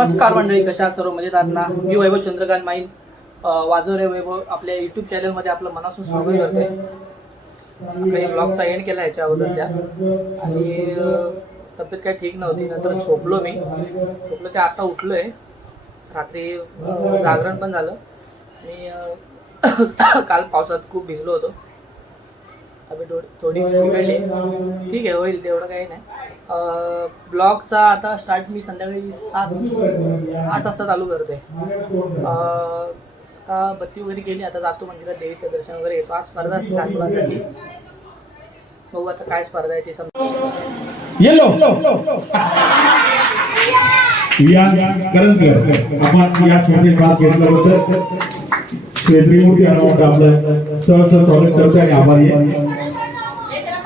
नमस्कार मंडळी, कशा सर्व मजेदारांना. मी वैभव चंद्रकांत माईन वाजवरे वैभव आपल्या यूट्यूब चॅनलमध्ये आपलं मनापासून स्वागत करते. सकाळी ब्लॉगचा एंड केला ह्याच्या अगोदरच्या आणि तब्येत काही ठीक नव्हती. नंतर झोपलो ते आता उठलो आहे. रात्री जागरण पण झालं आणि काल पावसात खूप भिजलो होतो. तब्येत थोडी बिघडली. ठीक आहे, होईल तेवढं काही नाही. ब्लॉगचा आता स्टार्ट मी संध्याकाळी 7-8 वाजता चालू करते. आता बत्ती वगैरे गेली. आता जातो मंदिरात, देवीचं दर्शन वगैरे घेतो. आज स्पर्धा असते लहान मुलांसाठी. बघू आता काय स्पर्धा आहे ती समजा.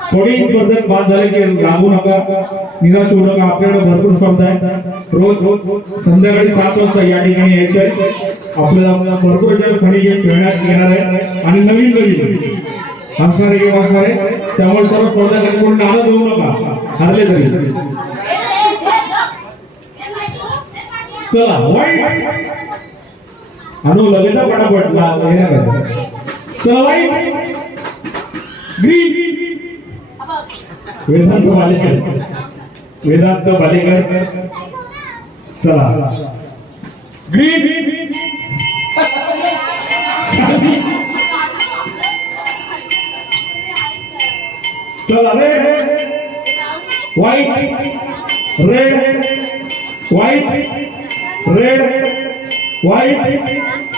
थोडी स्पर्धेत बाद झाले की लागू नका, निराश होऊ नका. आपल्याकडे भरपूर स्पर्धा आहे. रोज संध्याकाळी 7 वाजता या ठिकाणी यायचं आहे. आपल्याला भरपूर खनिज खेळण्यात येणार आहे आणि नवीन असणारे गेम असणार आहे. त्यामुळे सर्व स्पर्धा कोणी नाराज होऊ नका, हरले तरी. चला वाईट अनु लगेच पटापट चला वाईट ग्रीन वेदांत बालेकर चला ग्रीन चला red white red white red white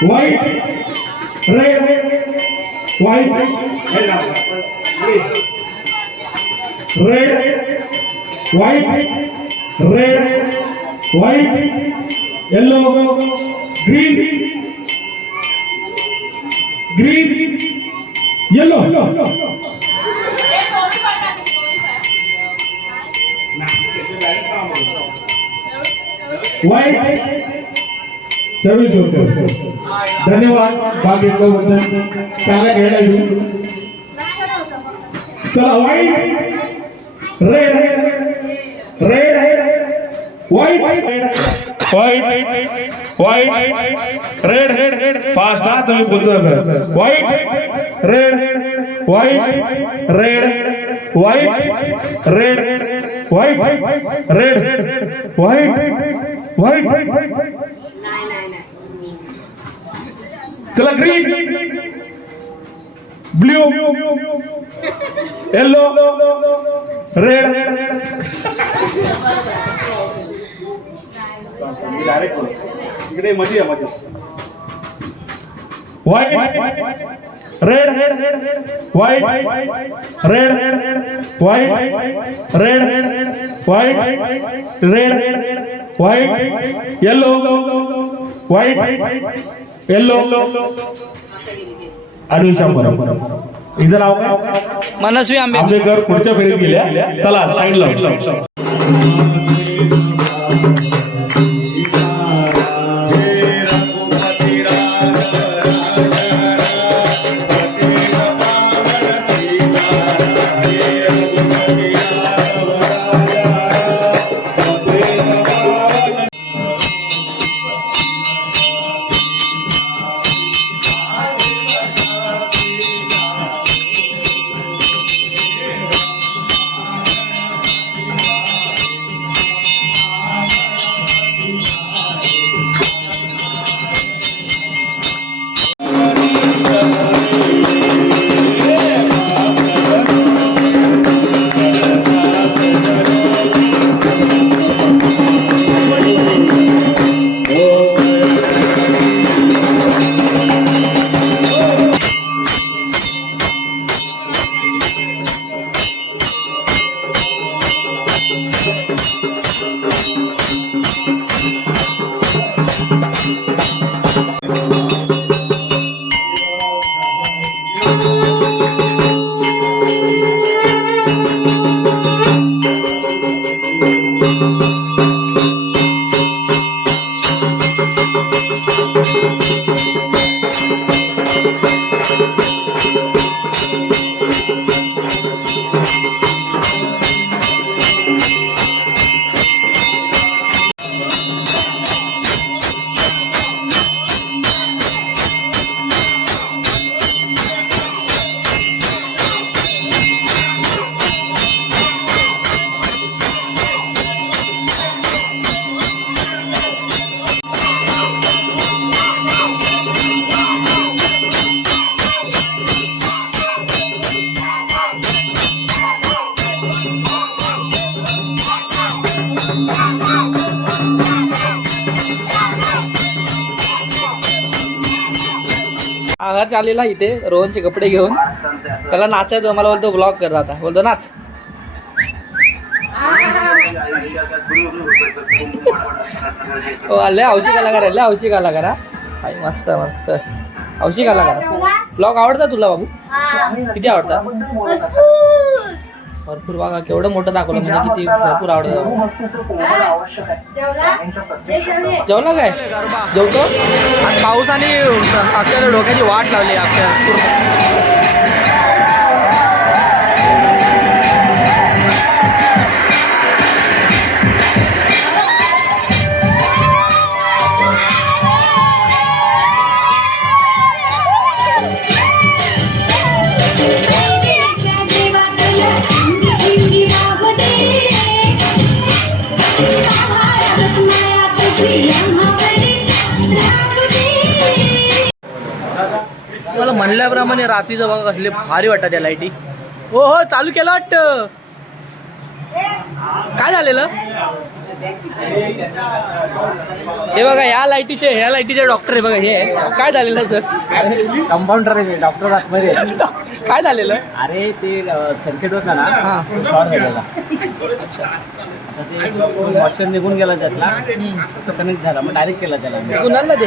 white red white red white red white yellow green green yellow white. धन्यवाद भाग घेतल्याबद्दल. चांगला खेळला. चला white red red white white white red fast fast तुम्ही बोलतो white red white red white red white red white white चला green blue yellow red इकडे मजा white red white red white red white red white yellow white yellow इथं नाव काय? मनस्वी आंबे. आपले घर पुढच्या फेरीत गेल्या. चला साईडला आघार चाललेला इथे रोहनचे कपडे घेऊन. त्याला नाचायचं, मला बोलतो ब्लॉग कर आता. बोलतो नाच. लय हौशी कलाकार आहे, लय हौशी कलाकार हा. मस्त मस्त हौशी कलाकार. ब्लॉग आवडता तुला बाबू? किती आवडता? भरपूर. बघा केवढं मोठं दाखवलं, म्हणजे किती भरपूर आवडतं. जेवला काय? जेवतो. आणि पाऊस आणि अक्षरशः डोक्याची वाट लावली अक्षर पूर्ण. मला म्हणल्याप्रमाणे रात्रीचं बघा कसले भारी वाटतं त्या लाईटी. हो हो चालू केलं वाटतं. काय झालेलं हे बघा, ह्या लाईटीचे डॉक्टर आहे बघा. हे काय झालेलं सर? कंपाऊंडर आहे, डॉक्टर आतमध्ये. काय झालेलं? अरे ते सर्किट होता ना, हां. शॉर्ट झालेला. अच्छा. आता ते मॉइश्चर निघून गेला त्यातला, तो कनेक्ट झाला, मग डायरेक्ट केला त्याला. कुणाला ते?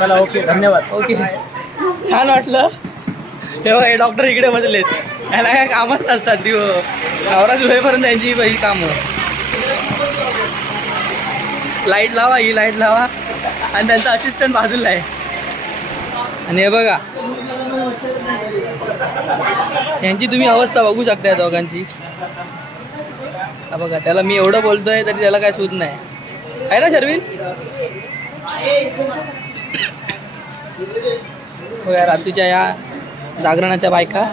चला ओके, धन्यवाद. ओके, छान वाटलं. तेव्हा हे डॉक्टर इकडे बसलेत. याला काय कामच नसतात नवरात्र होईपर्यंत त्यांची ही कामं. लाईट लावा, ही लाईट लावा, आणि त्यांचा असिस्टंट बाजूला आहे. आणि हे बघा यांची तुम्ही अवस्था बघू शकता या दोघांची. हा बघा, त्याला मी एवढं बोलतोय तरी त्याला काय सूद नाही आहे ना शर्विन? बघा रात्रीच्या या जागरणाच्या बायका.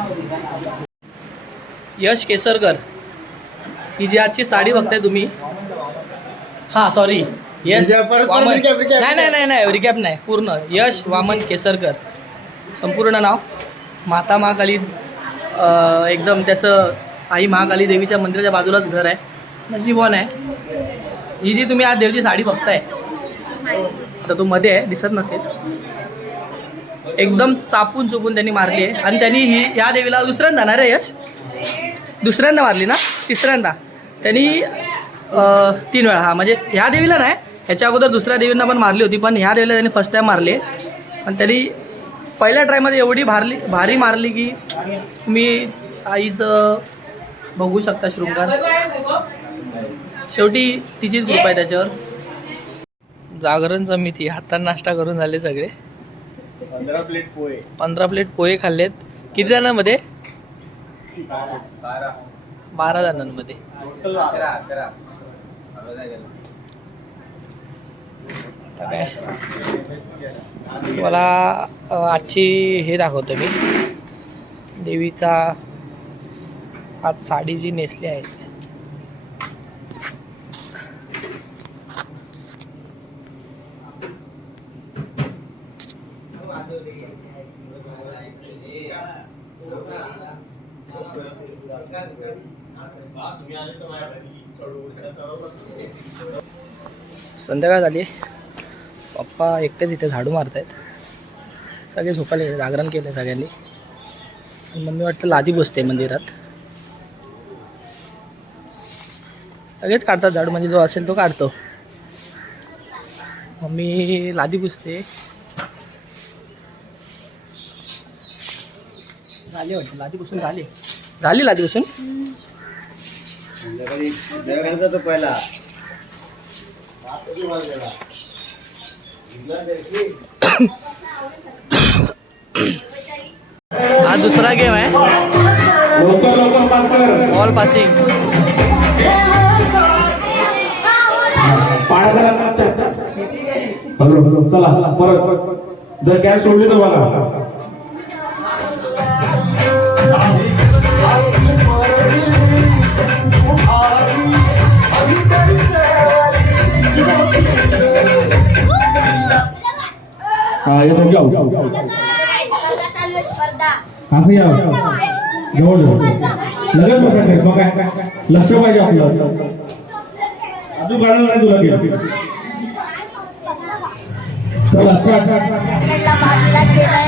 यश केसरकर ही जी आजची साडी बघताय तुम्ही. हां सॉरी, यश वामन. नाही रिकॅप नाही, पूर्ण यश वामन केसरकर. संपूर्ण नाव. माता महाकाली, एकदम त्याचं आई महाकाली देवीच्या मंदिराच्या बाजूलाच घर आहे. नशीबवान आहे. ही जी तुम्ही आज देवीची साडी बघताय, आता तो मध्ये आहे, दिसत नसेल. एकदम चापून चुपून त्यांनी मारली आहे. आणि त्यांनी ह्या देवीला दुसऱ्यांदा ना रे यश, दुसऱ्यांदा मारली ना, तिसऱ्यांदा त्यांनी 3 वेळा. हा म्हणजे ह्या देवीला नाही, ह्याच्या अगोदर दुसऱ्या देवींना पण मारली होती, पण ह्या देवीला त्यांनी फर्स्ट टाईम मारली आहे. आणि त्यांनी पहिल्या ट्रायमध्ये एवढी भारी मारली की तुम्ही आईचं बघू शकता शृंगार. शेवटी तिचीच कृपा आहे त्याच्यावर. जागरण समिती हाताने नाश्ता करून झाले सगळे. 15 प्लेट पोहे खाल्लेत. किती जणांमध्ये? 12 जणांमध्ये. मला आजची हे दाखवतो मी. देवीचा आज साडी जी नेसली आहे, संध्याकाळ झाली. पप्पा एकटे तिथे झाडू मारतायत. सगळे झोपायला गेले, जागरण केलं सगळ्यांनी. मम्मी वाटतं लादी बसते मंदिरात. सगळेच काढतात झाडू, म्हणजे जो असेल तो काढतो. मम्मी लादी पुसते. झाली वाटतं लादी पुसून. झाली लादी पुसून. पहिला हा दुसरा गेम आहे, बॉल पासिंग. हॅलो चला परत जर कॅश सोडली तर बघा. हा येतो जाऊ असं या जवळ लगेच बघा. लक्ष पाहिजे आपलं. अजून काढणार नाही तुला. चला बाजूला केलंय,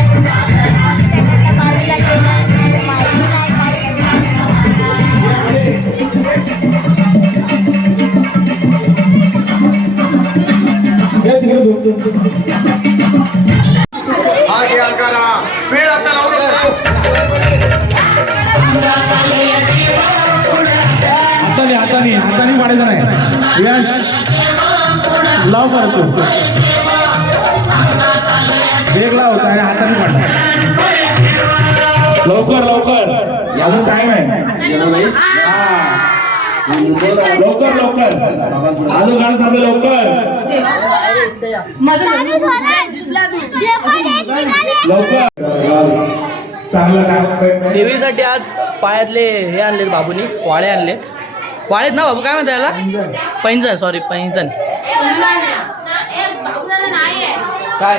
फर्स्ट स्टँडर्डला बाजूला केलंय, माहिती नाही काय हाताने पाडायचं नाही. लाव करतो वेग लावतो आणि हाताने पाडतो. लवकर लवकर अजून टाइम आहे. लवकर लवकर अजून गाणं सांगतो लवकर लवकर. चांगलं काम. देवीसाठी आज पायातले हे आणलेत बाबूनी, वाळे आणलेत. वाळेत ना बाबू, काय म्हणतात याला? पैंजण, सॉरी पैंजण. काय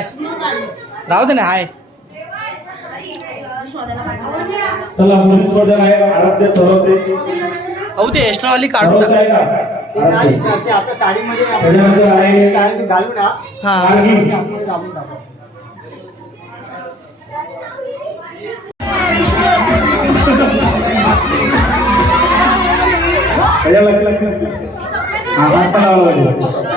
राहू दे ना. हाय चला मुली स्पर्धा आहे. आराध्य ठरवते. अहो ते एक्स्ट्रावाली काढून टाक. आता साडीमध्ये त्याच्यानंतर आहे घालू ना. हा लक्ष लक्ष. हा हात पण लावला पाहिजे.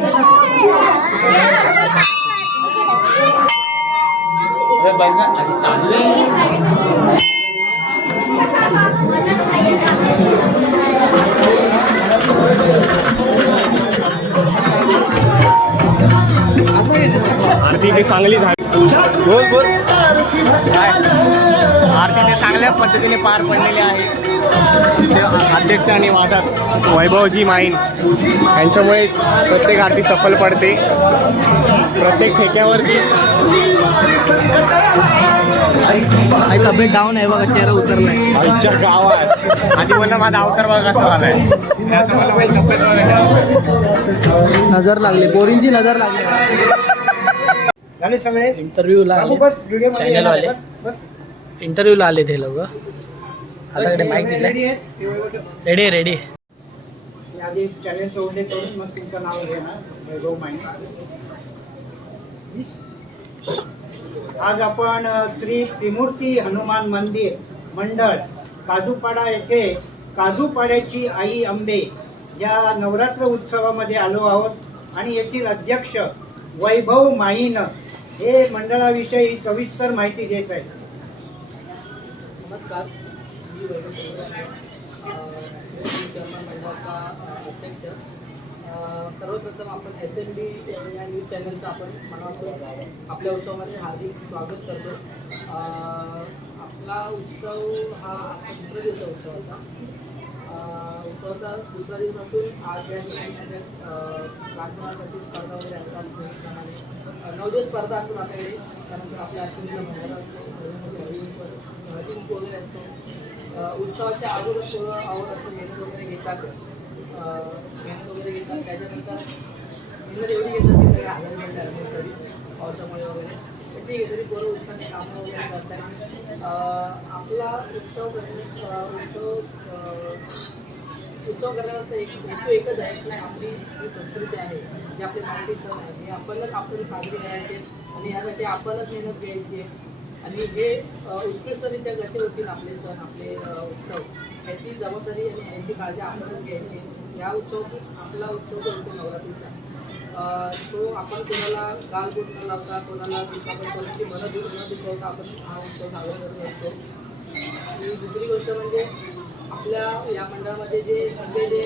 Thank you. बघा आणि चांगले आरती ही चांगली झाली. बोल बोल. काय आरती ते चांगल्या पद्धतीने पार पडलेली आहे. आमचे अध्यक्ष आणि वादक वैभवजी माईन यांच्यामुळेच प्रत्येक आरती सफल पडते. प्रत्येक ठेक्यावरती आई तब्येत डाऊन आहे बघा, चेहरा उतरलाय. आईच्या गावात आधी मला माझा अवतार बघा कसा झालाय. आता मला माझी तब्येत बघा. नजर लागली, बोरींची नजर लागली. झाले सगळे इंटरव्ह्यूला आले, बस व्हिडिओ चॅनल वाले बस इंटरव्ह्यूला आले ते लोक. आता इकडे माईक दिलाय. रेडी आहे रेडी रेडी. आधी चॅलेंजचा उल्लेख करून मग तुमचं नाव घेणार वैभव माने. आज आपण श्री त्रिमूर्ती हनुमान मंदिर मंडळ काजूपाडा येथे काजूपाड्याची आई अंबे या नवरात्र उत्सवामध्ये आलो आहोत आणि येथील अध्यक्ष वैभव माईन हे मंडळाविषयी सविस्तर माहिती देत आहेत. नमस्कार, मी वैभव मंडळाचा अध्यक्ष. सर्वप्रथम आपण SMB या न्यूज चॅनलचं आपण मनापासून आपल्या उत्सवामध्ये हार्दिक स्वागत करतो. आपला उत्सव हा आता दुसरा दिवस आहे उत्सवाचा. उत्सवाचा दुसरा दिवस असून आज या ठिकाणी म्हणजे लहानपणासाठी स्पर्धा वगैरे असतात. 9 दिवस स्पर्धा असतात आपल्याकडे. त्यानंतर आपल्या आश्रमीचा भंडारा असतो, टीम वगैरे असतो. उत्सवाच्या अगोदर थोडं आवड असतं, मेहनत वगैरे घेतात. त्याच्यानंतर मेहनत एवढी घेतात की सगळे आजारी पडले तरी पावसामुळे वगैरे. ठीक आहे, तरी बरं उत्साहाने कामं वगैरे करतात. आपला उत्सव करण्याचा एक हेतू एकच आहे की आपली जी संस्कृती आहे, जी आपले मराठी सण आहे, हे आपणच आपण साजरे करायचे आणि ह्यासाठी आपणच मेहनत घ्यायची आहे. आणि हे उत्कृष्टरित्या कसे होतील आपले सण, आपले उत्सव, ह्याची जबाबदारी आणि ह्याची काळजी आपणच घ्यायची. ह्या आपला उत्सव जो होतो नवरात्रीचा, तो आपण कोणाला गालबोट न लावता, कोणाला कोणाची मनं न दुखवता आपण हा उत्सव साजरा करत असतो. आणि दुसरी गोष्ट म्हणजे आपल्या या मंडळामध्ये जे सगळे जे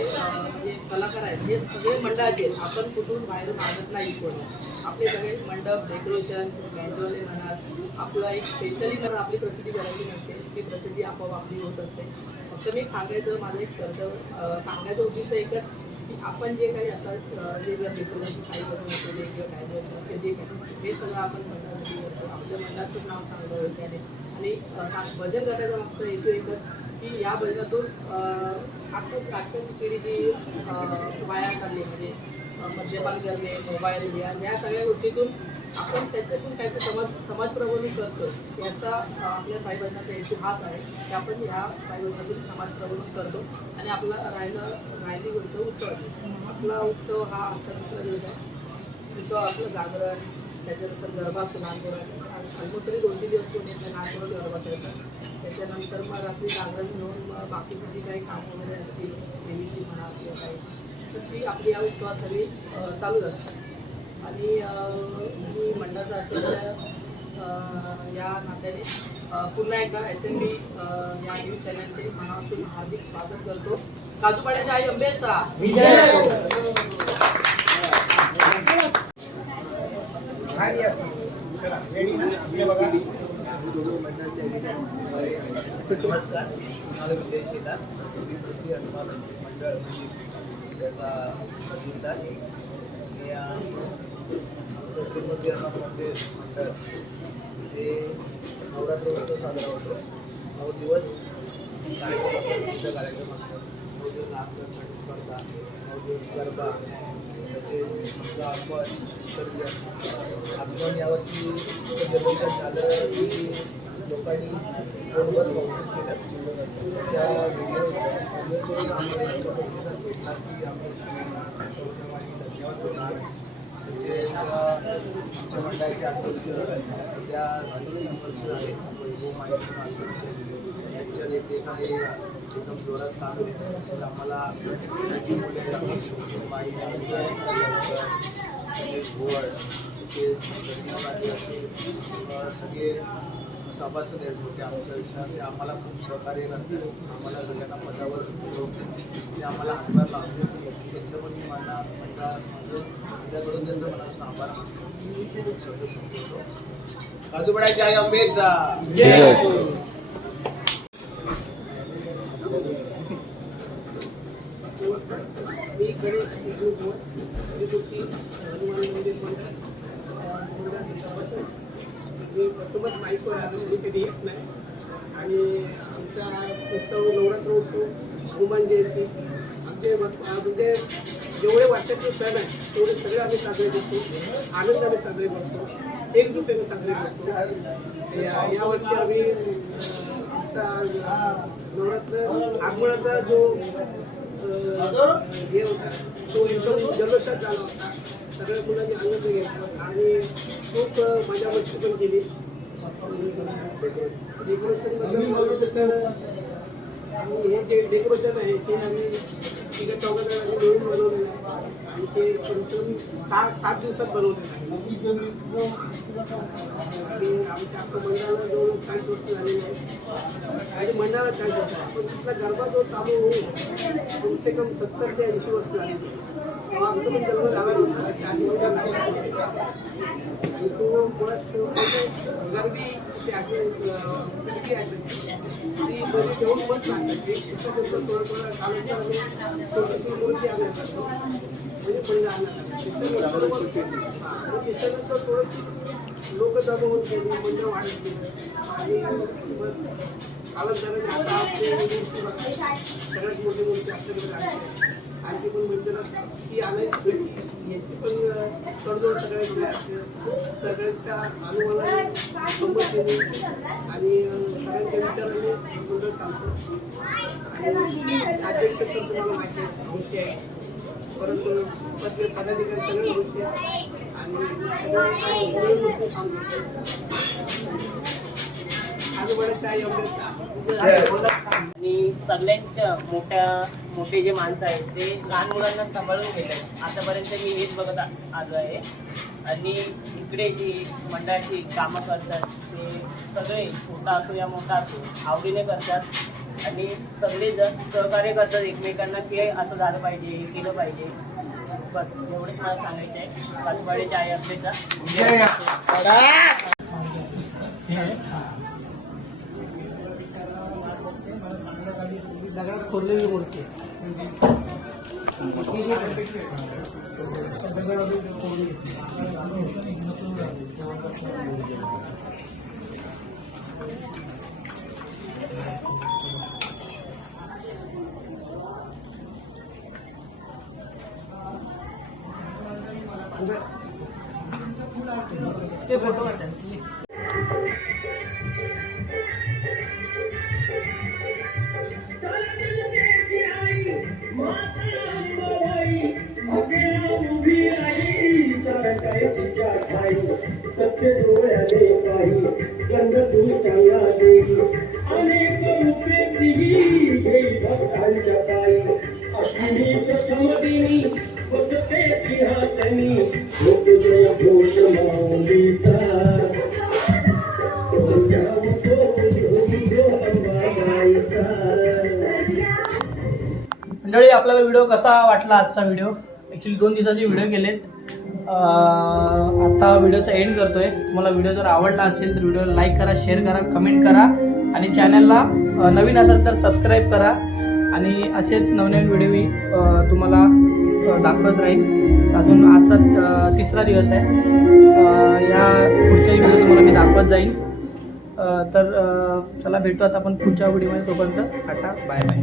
कलाकार आहेत हे सगळे मंडळाचे आहेत. आपण कुठून बाहेर मागत नाही कोणी. आपले सगळे मंडप, डेकोरेशन, बँजवाले म्हणा, आपलं एक स्पेशली म्हणून आपली प्रसिद्धी करायची नसते, ती प्रसिद्धी आपोआप आपली होत असते. फक्त मी सांगायचं, माझं एक कर्तव्य सांगायचं उद्दिष्ट एकच की आपण जे काही आता जे डेकोरेशनची काही बनवतो जे किंवा काय बनवतो जे काही हे सगळं आपण मंडळासाठी करतो. आपल्या मंडळाचं नाव चांगलं होईल त्याने. आणि भजन करायचा मागचा हेतू एकच की या भजनातून आजकालची पिढी जी वाया चालली, म्हणजे मद्यपान करणे, मोबाईल, या सगळ्या गोष्टीतून आपण त्याच्यातून काहीतरी समाज प्रबोधन करतो. याचा आपल्या साईभजनाचा हेतू हाच आहे की आपण ह्या साईभजनातून समाज प्रबोधन करतो. आणि आपला राहिली गोष्ट उत्सवाची. आपला उत्सव हा आजचा दुसरा दिवस आहे. उत्सव आपलं जागरण, त्याच्यानंतर गरबा असतो लहानपोरांचा. ऑलमोस्ट तरी 2-3 दिवस कोणी येतात, लहानपोरं गरबा खेळतात. त्याच्यानंतर मग रात्री जागरण घेऊन मग बाकीची जी काही कामं वगैरे असतील, देवीची म्हणा किंवा काही, तर ती आपली या उत्सवात सगळी चालूच असतात. आणि मी मंडळाचा अध्यक्ष या नात्याने पुन्हा एकदा SMB या न्यूज चॅनलचे मनापासून हार्दिक स्वागत करतो. काजूपाड्याच्या आई अंबेचा नमस्कार, माझं उद्देश येतात त्रिमूर्ती हनुमान मंडळ त्याचा प्रतिनिधी आमचं त्रिमूर्ती हनुमान मंडळ हे नवरात्र उत्सव साजरा होतो. 9 दिवस कार्यक्रम असतात, विविध कार्यक्रम असतात. 9 दिवस नाटक स्पर्धा, 9 दिवस गरबा, तसेच समजा आपण विसर्जन. आपण यावर्षी विसर्जन झालं की लोकांनी बरोबर कौतुक केलं. त्या व्हिडिओज धन्यवाद देणार. तसेच आमच्या मंडळाचे अध्यक्ष सध्या 3 वर्ष झाले वैभव माईन अध्यक्ष यांच्या देखरेखीखाली एकदम जोरात चालू आहे. तसेच आम्हाला माईन गोवळ तसेच सगळे सभासद आहेत होते आमच्या विषयात, ते आम्हाला खूप सहकार्य करतात. आम्हाला सगळ्यांना पदावर ठेवते, ते आम्हाला हातभार लावते. त्यांचं पण मी माझ्याकडून त्यांचं मनापासून आभार मानतो. काजूपडाची आई अंबेचा मी गणेश श्रीमूर्ती हनुमान मंदिर मंडळाचे सभासद. मी प्रथमच माईकवर आलो, मी कधी येत नाही. आणि आमचा उत्सव नवरात्र उत्सव, हनुमान जयंती आमचे म्हणजे जेवढे वर्षाचे सण आहेत तेवढे सगळे आम्ही साजरे करतो, आनंदाने साजरे करतो, एकजुटीने साजरे करतो. यावर्षी आम्ही आमचा नवरात्र आगमनाचा जो हे होता तो एकदम जल्लोषात झाला होता. सगळ्या मुलांनी आनंद घेतला आणि खूप मजा मस्ती पण केली. डेकोरेशनमध्ये बोलायचं तर हे जे डेकोरेशन आहे ते आम्ही तिघं चौघांनी मिळून बनवलेलं आहे आणि ते कमीतकमी 7 दिवसात बनवलेलं आहे. आणि आमच्या आपल्या मंडळाला जवळ 40 वर्ष झालेली आहे आणि मंडळाला 40 वर्ष आहे. पण तिथला गरबा जो चालू होईल कमसे कम 70 ते 80 वर्ष झाली. तेव्हा आमचं पण जन्म झाला नव्हता, 40 वर्षांना आणि तो मुळात गरबी ती मध्ये ठेवून पण सांगतात थोडं थोडं कालांतर आम्ही छोटीशी मूर्ती आणण्यात असतो म्हणजे पहिला आणण्यात त्याच्यानंतर थोडंशी लोक जमा होत गेली, मंडळ वाढत गेली आणि कालांतराने आता आपली मूर्ती सगळ्यात मोठी मूर्ती आपल्याकडे आहे. आणखी पण मंदिरात ती आणायची कशी याची पण तडजोड सगळ्यांची असते. सगळ्यांच्या अनुमानाने संमतीने आणि सगळ्यांच्या विचाराने मंडळ चालतं. आणि अध्यक्ष तर तुम्हाला माहिती आहे गोष्टी आहे, परंतु पदाधिकारी सगळ्या गोष्टी आहेत आणि सगळ्या गोष्टी सांगतो. आजूबाजूच्या आई आणि सगळ्यांच्या मोठे जे माणसं आहेत ते लहान मुलांना सांभाळून घेत आहेत. आतापर्यंत मी हेच बघत आलो आहे. आणि इकडे जी मंडळाची कामं करतात ते सगळे छोटा असो या मोठा असो आवडीने करतात आणि सगळेजण सहकार्य करतात एकमेकांना की असं झालं पाहिजे, हे केलं पाहिजे. बस एवढंच मला सांगायचं आहे. काजूपाड्याच्या आई अंबेचा दगडात खोदलेली मूर्ती आहे. ते फोटो काढतात. मंडळी, आपल्याला व्हिडिओ कसा वाटला आजचा व्हिडिओ? ॲक्च्युली 2 दिवसाचे व्हिडिओ केलेत. आता व्हिडिओचा एंड करतोय. तुम्हाला व्हिडिओ जर आवडला असेल तर व्हिडिओला लाईक करा, शेअर करा, कमेंट करा आणि चॅनलला नवीन असेल तर सबस्क्राईब करा. आणि असेच नवनवीन व्हिडिओ मी तुम्हाला दाखवत राहील. अजून आजचा 3रा दिवस आहे. या पुढच्याही व्हिडिओ तुम्हाला मी दाखवत जाईल. तर चला भेटू आता आपण पुढच्या व्हिडिओमध्ये. तोपर्यंत टाटा, बाय बाय.